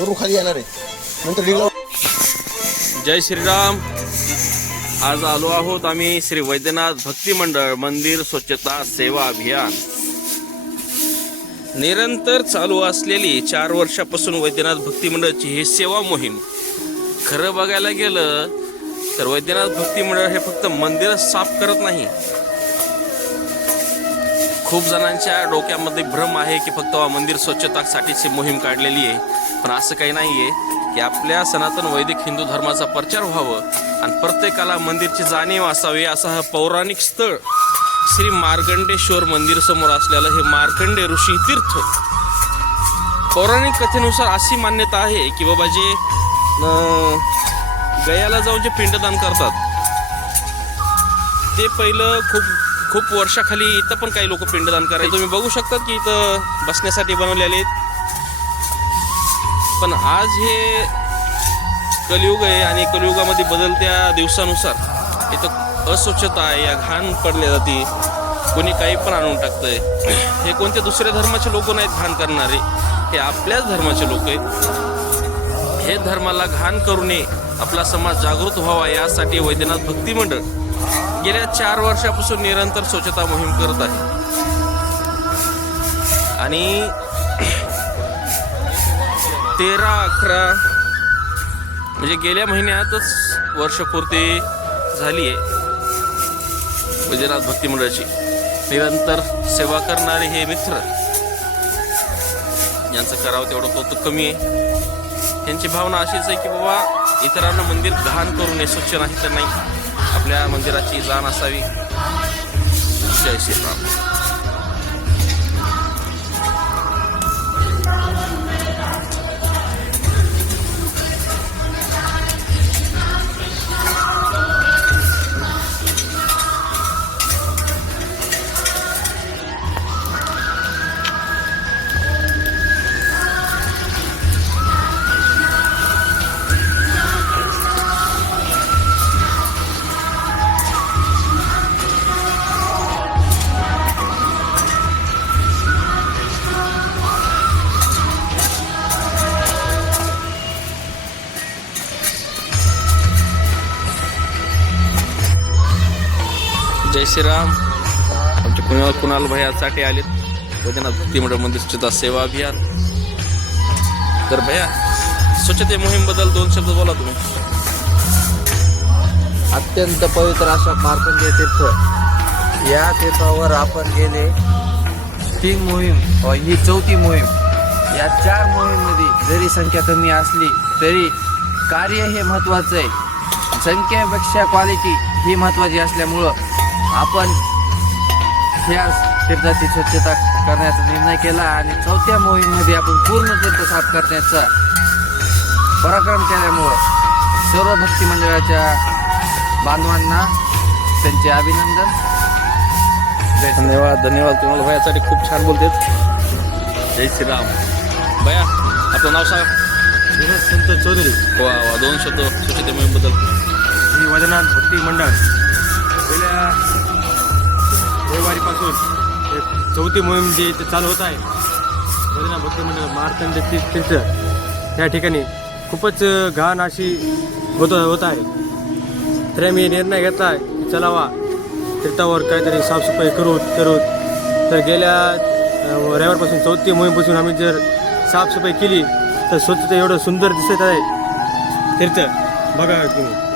वरून खाली येणार आहे. नंतर डिगला जय श्रीराम. आज आलो आहोत आम्ही श्री वैद्यनाथ भक्ती मंडळ मंदिर स्वच्छता सेवा अभियान. निरंतर चालू असलेली चार वर्षापासून वैद्यनाथ भक्ती मंडळाची ही सेवा मोहीम. खरं बघायला गेलं तर वैद्यनाथ भक्ती मंडळ हे फक्त मंदिर साफ करत नाही खूप जणांच्या डोक्यामध्ये भ्रम आहे की फक्त मंदिर स्वच्छतासाठीची मोहीम काढलेली आहे. पण असं काही नाही आहे की आपल्या सनातन वैदिक हिंदू धर्माचा प्रचार व्हावं आणि प्रत्येकाला मंदिरची जाणीव असावी असा हा पौराणिक स्थळ श्री मार्कंडेश्वर मंदिर समोर असलेलं हे मार्कंडे ऋषी तीर्थ. पौराणिक कथेनुसार अशी मान्यता आहे की बाबा जे गयाला जाऊन जे पिंडदान करतात ते पहिलं खूप खूप वर्षाखाली इथं पण काही लोक पिंडदान करायचे. तुम्ही बघू शकता की इथं बसण्यासाठी बनवलेले आहेत. पण आज हे कलियुग आहे आणि कलियुगामध्ये बदलत्या दिवसानुसार इथं अस्वच्छता आहे या घाण पडल्या जाते कोणी काही पण आणून टाकतंय. हे कोणत्या दुसऱ्या धर्माचे लोक नाहीत घाण करणारे हे आपल्याच धर्माचे लोक आहेत. हे धर्माला घाण करू नये आपला समाज जागृत व्हावा यासाठी वैद्यनाथ भक्ती मंडळ गेल्या चार वर्षापासून निरंतर स्वच्छता मोहीम करत आहे. आणि तेरा अकरा म्हणजे गेल्या महिन्यातच वर्षपूर्ती झाली आहे गुजरात भक्ती मंडळाची. निरंतर सेवा करणारे हे मित्र यांचं करावं तेवढं कौतुक कमी आहे. त्यांची भावना अशीच आहे की बाबा इतरांना मंदिर घाण करू नये स्वच्छ नाही तर नाही. आपल्या मंदिराची जाण असावी. जय श्रीराम. श्रीराम. आमचे कुणाल कुणाल भैयासाठी आलेत. वैद्यनाथ भक्ती मंडळ मंदिर स्वच्छता सेवा अभियान. तर भया स्वच्छते मोहीमबद्दल दोन शब्द बोला तुम्ही. अत्यंत पवित्र अशा मार्कंडेय तीर्थ. या तीर्थावर आपण गेले. तीन मोहीम ही चौथी मोहीम. या चार मोहीममध्ये जरी संख्या कमी असली तरी कार्य हे महत्त्वाचं आहे. संख्येपेक्षा क्वालिटी ही महत्त्वाची असल्यामुळं आपण ह्या तीर्थाची स्वच्छता करण्याचा निर्णय केला आणि चौथ्या मोहीममध्ये आपण पूर्ण तीर्थ साफ करण्याचा पराक्रम केल्यामुळं सर्व भक्ती मंडळाच्या बांधवांना त्यांचे अभिनंदन. धन्यवाद धन्यवाद. तुम्हाला भैयासाठी खूप छान बोलतेत. जय श्रीराम भैया आपलं नाव सांगा. संत चौधरी. वा वा दोन शब्द स्वच्छते मोहीमबद्दल श्री वैद्यनाथ भक्ती मंडळ. गेल्या रविवारीपासून चौथी मोहीम जी इथे चालू होत आहे वैद्यनाथ भक्त मंडळ मार्तंड तीर्थ त्या ठिकाणी खूपच घाण अशी होत होत आहे. तर मी निर्णय घेतला आहे चलावा तीर्थावर काहीतरी साफसफाई करू करू. तर गेल्या रविवारपासून चौथी मोहीमपासून आम्ही जर साफसफाई केली तर स्वच्छता एवढं सुंदर दिसत आहे तीर्थ. बघा तुम्ही.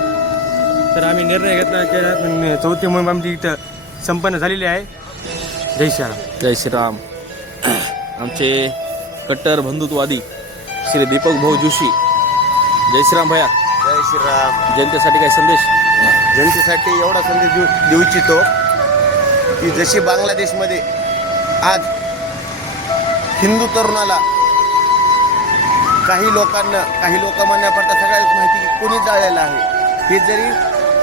तर आम्ही निर्णय घेतला की आपण चौथी मोहीम आमची इथं संपन्न झालेली आहे. जय श्रीराम. जय श्रीराम. आमचे कट्टर बंधुत्ववादी श्री दीपक भाऊ जोशी. जय श्रीराम भैया. जय श्रीराम. जनतेसाठी काही संदेश? जनतेसाठी एवढा संदेश देऊ देऊ इच्छितो की जशी बांगलादेशमध्ये आज हिंदू तरुणाला काही लोकांना काही लोक म्हणण्यापडता सगळ्याच माहिती की कोणी जाळलेलं आहे. हे जरी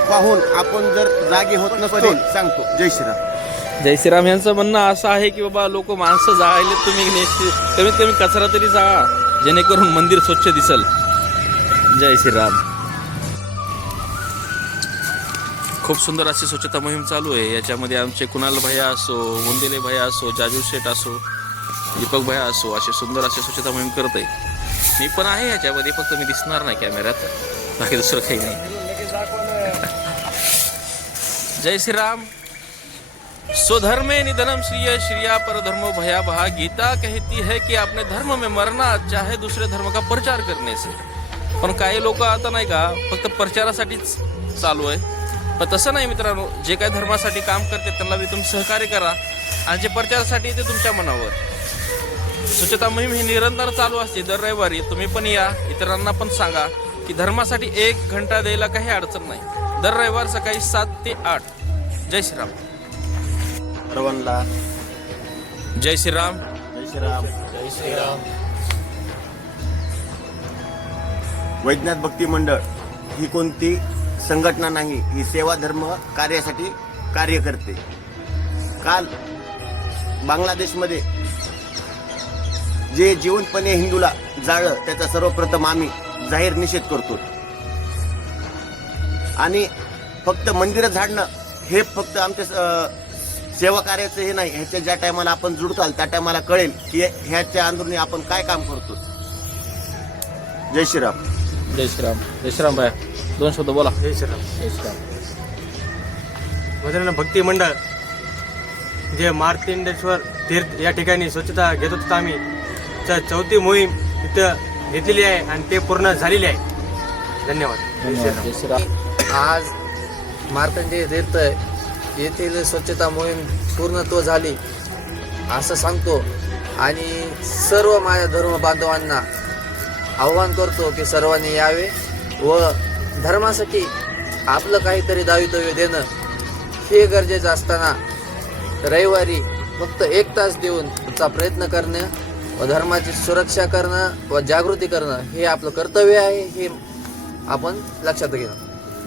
पाहून आपण जर जागे होत नसतो सांगतो. जय श्रीराम. जय श्रीराम. यांचं म्हणणं असं आहे की बाबा लोक माणसं जाळले तुम्ही कमीत कमी कचरा तरी जाळा. जेणेकरून मंदिर स्वच्छ दिसल. जय श्रीराम. खूप सुंदर अशी स्वच्छता मोहीम चालू आहे. याच्यामध्ये आमचे कुणाल भैया असो मुंदेले भैया असो जाजू शेठ असो दीपक भैया असो असे सुंदर असे स्वच्छता मोहीम करत आहे. मी पण आहे ह्याच्यामध्ये फक्त मी दिसणार नाही कॅमेऱ्यात बाकी दुसरं काही नाही. जय श्रीराम। स्वधर्मे निधनम श्रिय श्रिया पर धर्मो भया भा गीता कहती है कि आपने धर्म में मरना चाहे दुसरे धर्म का प्रचार करने से। पण काही लोक आता नाही का फक्त प्रचारासाठीच चालू आहे. पण तसं नाही मित्रांनो जे काही धर्मासाठी काम करते त्यांना बी तुम्ही सहकार्य करा आणि जे प्रचारासाठी ते तुमच्या मनावर. स्वच्छता मोहीम ही निरंतर चालू असते. दर रविवारी तुम्ही पण या इतरांना पण सांगा की धर्मासाठी एक घंटा द्यायला काही अडचण नाही. दर रविवार सकाळी सात ते आठ. जय श्रीराम. सर्वांना. जय श्रीराम. जय श्रीराम. वैज्ञानिक भक्ती मंडळ ही कोणती संघटना नाही ही सेवा धर्म कार्यासाठी कार्य करते. काल बांगलादेशमध्ये जे जिवंतपणे हिंदूला जाळलं त्याचा सर्वप्रथम आम्ही जाहीर निषेध करतो. आणि फक्त मंदिरं झाडणं हे फक्त आमच्या सेवा कार्याचं हे नाही ह्याच्या ज्या टायमाला आपण जुडताल त्या टायमाला कळेल की ह्याच्या अंदरून आपण काय काम करतो. जय श्रीराम. जय श्रीराम. जय श्रीराम भाई दोन शब्द बोला. जय श्रीराम. जय श्रीराम. बद्रीनाथ भक्ती मंडळ जे मार्तिंडेश्वर तीर्थ या ठिकाणी स्वच्छता घेत होतो आम्ही. तर चौथी मोहीम इथं घेतलेली आहे आणि ते पूर्ण झालेली आहे. धन्यवाद. जय श्रीराम. जय श्रीराम. आज मार्कंडेय तीर्थ येथील स्वच्छता मोहीम पूर्णत्व झाली असं सांगतो. आणि सर्व माझ्या धर्म बांधवांना आव्हान करतो की सर्वांनी यावे व धर्मासाठी आपलं काहीतरी दावितव्य देणं हे गरजेचं असताना रविवारी फक्त एक तास देऊन चा प्रयत्न करणं व धर्माची सुरक्षा करणं व जागृती करणं हे आपलं कर्तव्य आहे हे आपण लक्षात घेणं.